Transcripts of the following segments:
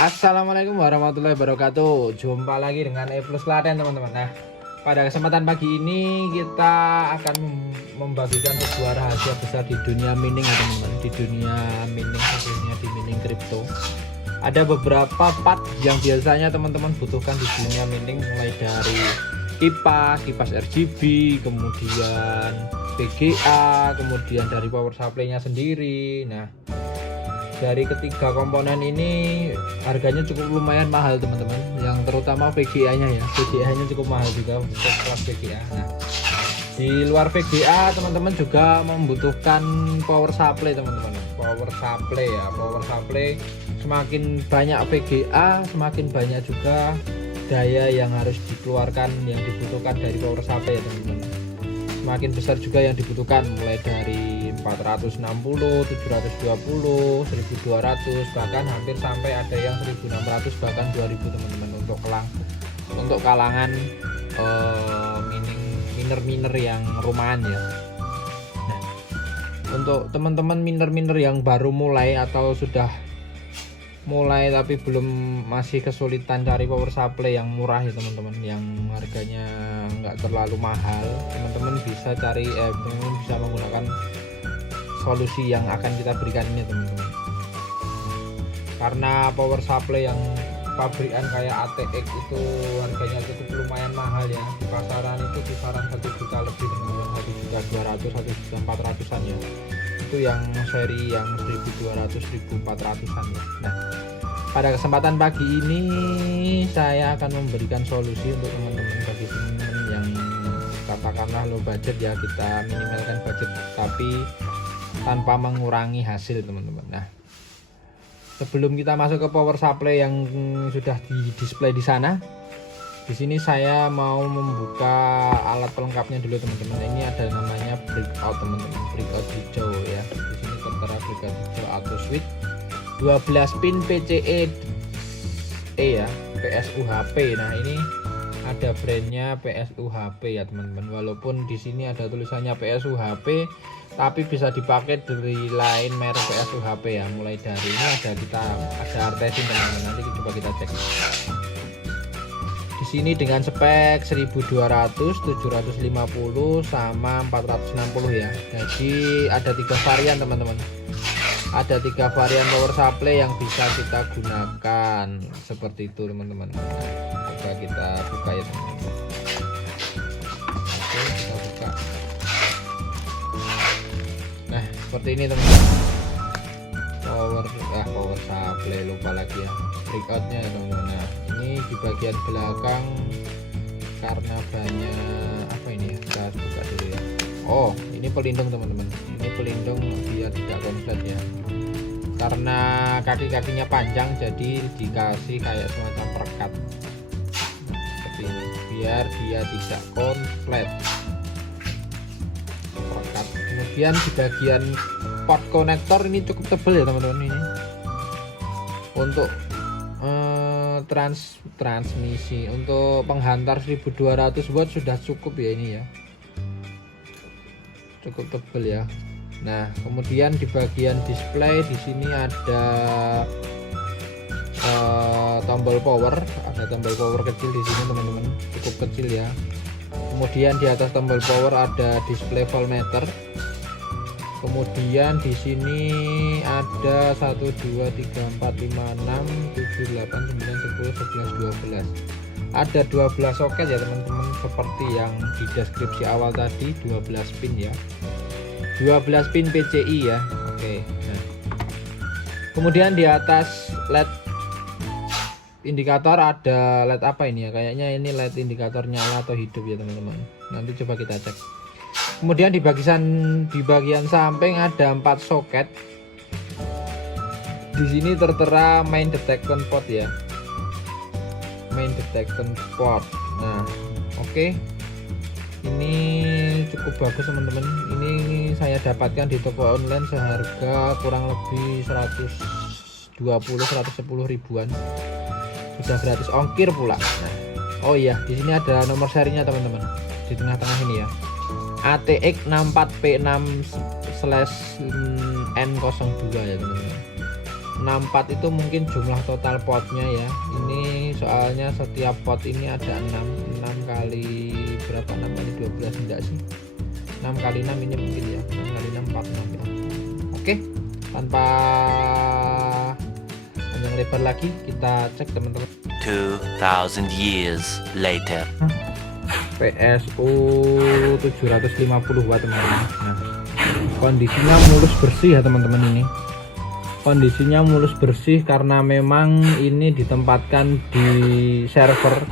Assalamualaikum warahmatullahi wabarakatuh. Jumpa lagi dengan E Plus Klaten, teman-teman. Nah, pada kesempatan pagi ini kita akan membagikan sebuah rahasia besar di dunia mining ya teman-teman. Di dunia mining, khususnya di mining kripto. Ada beberapa part yang biasanya teman-teman butuhkan di dunia mining, mulai dari kipas RGB, kemudian VGA, kemudian dari power supply-nya sendiri. Nah, dari ketiga komponen ini harganya cukup lumayan mahal teman-teman, yang terutama VGA nya ya. VGA nya cukup mahal juga untuk kelas VGA. Nah, di luar VGA teman-teman juga membutuhkan power supply teman-teman. Power supply semakin banyak VGA semakin banyak juga daya yang harus dikeluarkan, yang dibutuhkan dari power supply ya teman-teman. Semakin besar juga yang dibutuhkan, mulai dari 460, 720, 1200, bahkan hampir sampai ada yang 1600 bahkan 2000 teman-teman, untuk kalangan miner yang rumahan ya. Nah, untuk teman-teman miner yang baru mulai atau sudah mulai tapi masih kesulitan cari power supply yang murah ya teman-teman, yang harganya nggak terlalu mahal, teman-teman bisa bisa menggunakan solusi yang akan kita berikan ini teman-teman. Karena power supply yang pabrikan kayak ATX itu harganya cukup lumayan mahal ya, di pasaran itu kisaran 1 juta lebih teman-teman, 1.200.000, 1.400.000-an ya. Itu yang seri yang 1200, 1400-an ya. Nah, pada kesempatan pagi ini saya akan memberikan solusi untuk teman-teman, bagi teman-teman yang katakanlah low budget ya, kita minimalkan budget tapi tanpa mengurangi hasil teman-teman. Nah, sebelum kita masuk ke power supply yang sudah di display di sana, di sini saya mau membuka alat pelengkapnya dulu teman-teman. Ini ada namanya breakout teman-teman, breakout hijau ya. Di sini tertera breakout hijau auto switch 12 pin PCE ya, PSUHP. Nah, ini ada brandnya PSUHP ya teman-teman. Walaupun di sini ada tulisannya PSUHP, tapi bisa dipakai dari lain merek PSUHP ya. Mulai dari ini ada artesin teman-teman. Nanti coba kita cek. Di sini dengan spek 1200, 750 sama 460 ya. Jadi ada 3 varian teman-teman. Ada 3 varian power supply yang bisa kita gunakan seperti itu teman-teman. Coba kita buka ya teman-teman. Oke, kita buka. Nah, seperti ini teman-teman. Power supply, lupa lagi ya, breakoutnya teman-teman. Nah, ini di bagian belakang karena banyak apa ini ya, kita buka dulu ya. Oh, ini pelindung teman-teman, ini pelindung biar tidak konslet ya, karena kaki-kakinya panjang jadi dikasih kayak semacam perekat seperti ini biar dia tidak konslet, perekat. Kemudian di bagian port konektor ini cukup tebal ya teman-teman, ini untuk transmisi, untuk penghantar 1200 watt sudah cukup ya, ini ya cukup tebal ya. Nah, kemudian di bagian display di sini ada tombol power, kecil di sini teman-teman, cukup kecil ya. Kemudian di atas tombol power ada display voltmeter. Kemudian di sini ada 1 2 3 4 5 6 7 8 9 10 11 12. Ada 12 soket ya teman-teman, seperti yang di deskripsi awal tadi, 12 pin ya. 12 pin PCI ya. Oke. Nah, kemudian di atas LED indikator ada LED apa ini ya? Kayaknya ini LED indikator nyala atau hidup ya teman-teman. Nanti coba kita cek. Kemudian di bagian samping ada 4 soket. Di sini tertera main detection port ya. Main detection port. Nah, oke. Ini cukup bagus teman-teman. Ini saya dapatkan di toko online seharga kurang lebih 110 ribuan. Sudah gratis ongkir pula. Nah, oh iya, di sini ada nomor serinya teman-teman. Di tengah-tengah ini ya. ATX 64P6/N02 ya teman-teman. 64 itu mungkin jumlah total potnya ya. Ini soalnya setiap pot ini ada 6 kali berapa, 6 kali 12 enggak sih, 6 kali 6 ini mungkin ya, 6 kali 6 46 ya. Oke, tanpa panjang lebar lagi kita cek teman-teman. 2000 years later. PSU 750 watt teman-teman. Nah, kondisinya mulus bersih ya teman-teman. Ini kondisinya mulus bersih karena memang ini ditempatkan di server.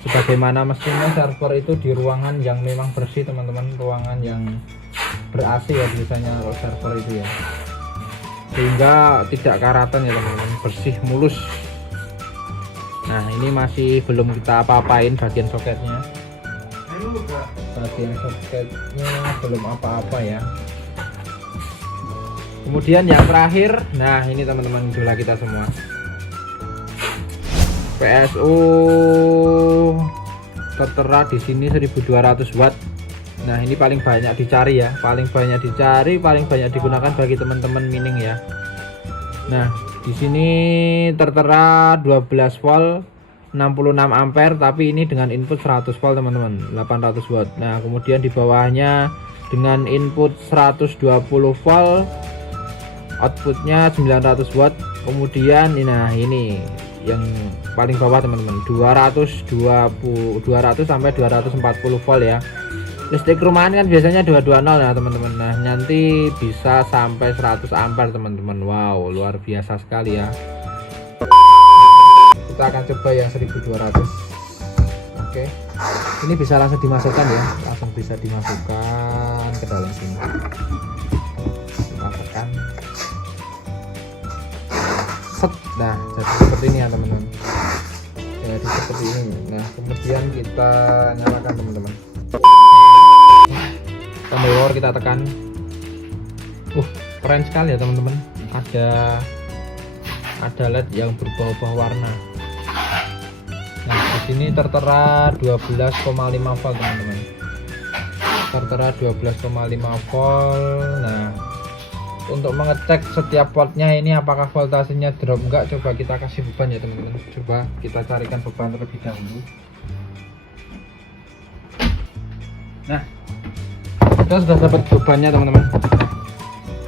Sebagaimana mestinya server itu di ruangan yang memang bersih teman-teman, ruangan yang ber-AC ya biasanya kalau server itu ya, sehingga tidak karatan ya teman-teman, bersih mulus. Nah, ini masih belum kita apa-apain bagian soketnya, belum apa-apa ya. Kemudian yang terakhir, nah ini teman-teman idola kita semua, PSU tertera di sini 1200 watt. Nah, ini paling banyak dicari ya, paling banyak digunakan bagi teman-teman mining ya. Nah, di sini tertera 12 volt 66 ampere, tapi ini dengan input 100 volt teman-teman, 800 watt. Nah, kemudian di bawahnya dengan input 120 volt, outputnya 900 watt. Kemudian nah ini yang paling bawah teman-teman, 200 sampai 240 volt ya. Listrik rumahan kan biasanya 220 ya teman-teman. Nah, nanti bisa sampai 100 ampere teman-teman. Wow, luar biasa sekali ya. Kita akan coba yang 1200. Oke, ini bisa langsung dimasukkan ya, langsung bisa dimasukkan ke dalam sini. Masukkan. Set. Nah, jadi seperti ini ya teman-teman. Jadi seperti ini. Nah, kemudian kita nyalakan teman-teman. Tombol power kita tekan. Keren sekali ya teman-teman. Ada LED yang berubah-ubah warna. Nah, di sini tertera 12,5 volt teman-teman. Tertera 12,5 volt. Nah, untuk mengecek setiap voltnya ini apakah voltasenya drop enggak, coba kita kasih beban ya teman-teman. Coba kita carikan beban terlebih dahulu. Nah, kita sudah dapat bebannya teman-teman.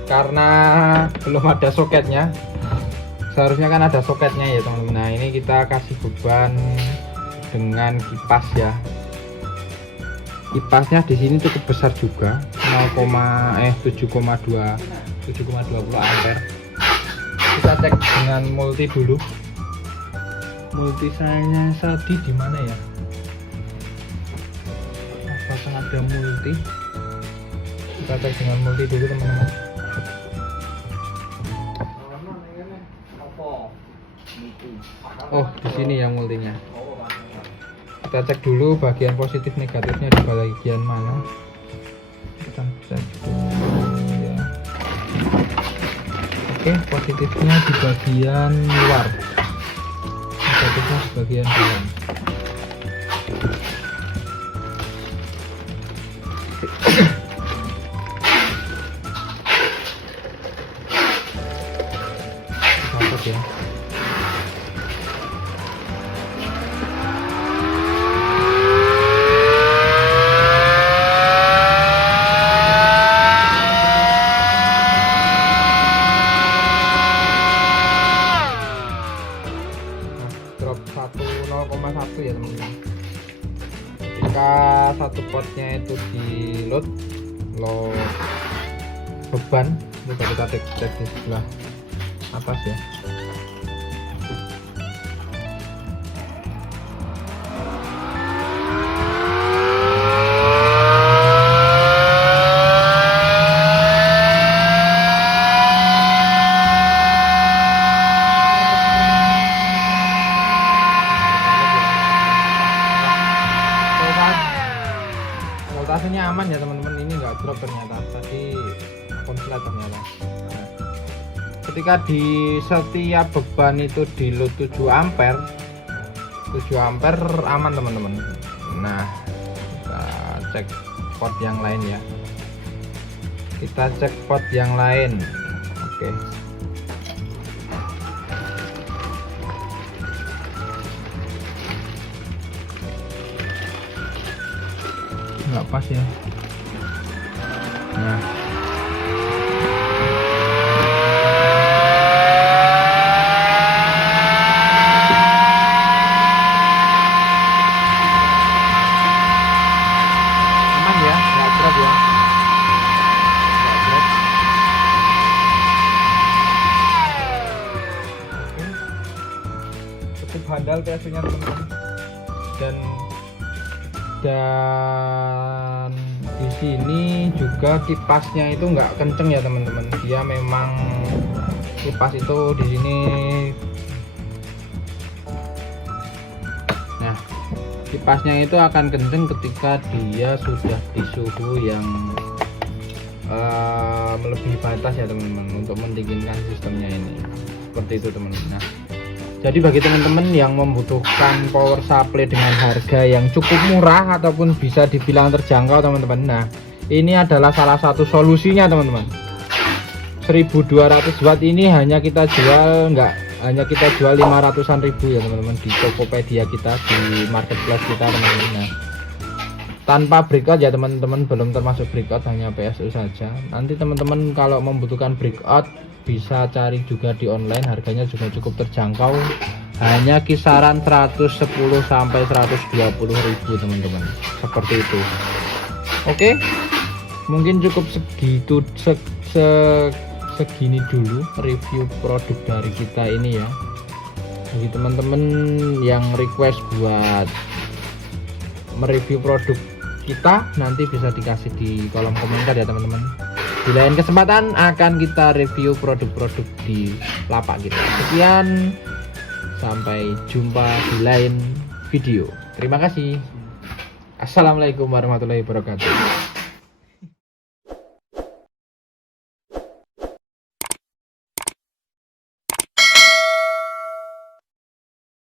Karena belum ada soketnya, seharusnya kan ada soketnya ya teman-teman. Nah, ini kita kasih beban dengan kipas ya. Kipasnya di sini cukup besar juga, 7,20 ampere. Kita cek dengan multi dulu. Multi saya tadi di mana ya? Apakah ada multi? Kita cek dengan multi dulu teman-teman. Oh, di sini yang multinya. Kita cek dulu bagian positif negatifnya di bagian mana. Kita cek dulu ya. Oke, positifnya di bagian luar, negatifnya di bagian dalam. Dapat ya. Drop 0,1 ya teman-teman. Ketika satu potnya itu di load beban, coba kita cek di sebelah atas ya. Voltasenya aman ya teman-teman, ini enggak drop ternyata, tadi konslet ternyata. Nah, ketika di setiap beban itu di load 7 ampere aman teman-teman. Nah, kita cek pot yang lain ya, kita cek pot yang lain. Oke, nggak pas ya. Nah, aman ya, nggak drop ya, nggak drop. Oke. Cukup handal PSU-nya teman-teman. Dan di sini juga kipasnya itu nggak kenceng ya teman-teman. Dia memang kipas itu di sini. Nah, kipasnya itu akan kenceng ketika dia sudah di suhu yang melebihi batas ya teman-teman, untuk mendinginkan sistemnya ini. Seperti itu teman-teman. Nah, jadi bagi teman-teman yang membutuhkan power supply dengan harga yang cukup murah ataupun bisa dibilang terjangkau teman-teman, nah ini adalah salah satu solusinya teman-teman. 1200 watt ini hanya kita jual, hanya kita jual 500-an ribu ya teman-teman di Tokopedia kita, di marketplace kita teman-teman. Nah, tanpa breakout ya teman-teman, belum termasuk breakout, hanya PSU saja. Nanti teman-teman kalau membutuhkan breakout bisa cari juga di online, harganya juga cukup terjangkau, hanya kisaran 110 sampai 120 ribu teman-teman, seperti itu. Oke, mungkin cukup segitu, segini dulu review produk dari kita ini ya. Bagi teman-teman yang request buat mereview produk kita, nanti bisa dikasih di kolom komentar ya teman-teman. Di lain kesempatan akan kita review produk-produk di lapak kita. Sekian, sampai jumpa di lain video. Terima kasih. Assalamualaikum warahmatullahi wabarakatuh.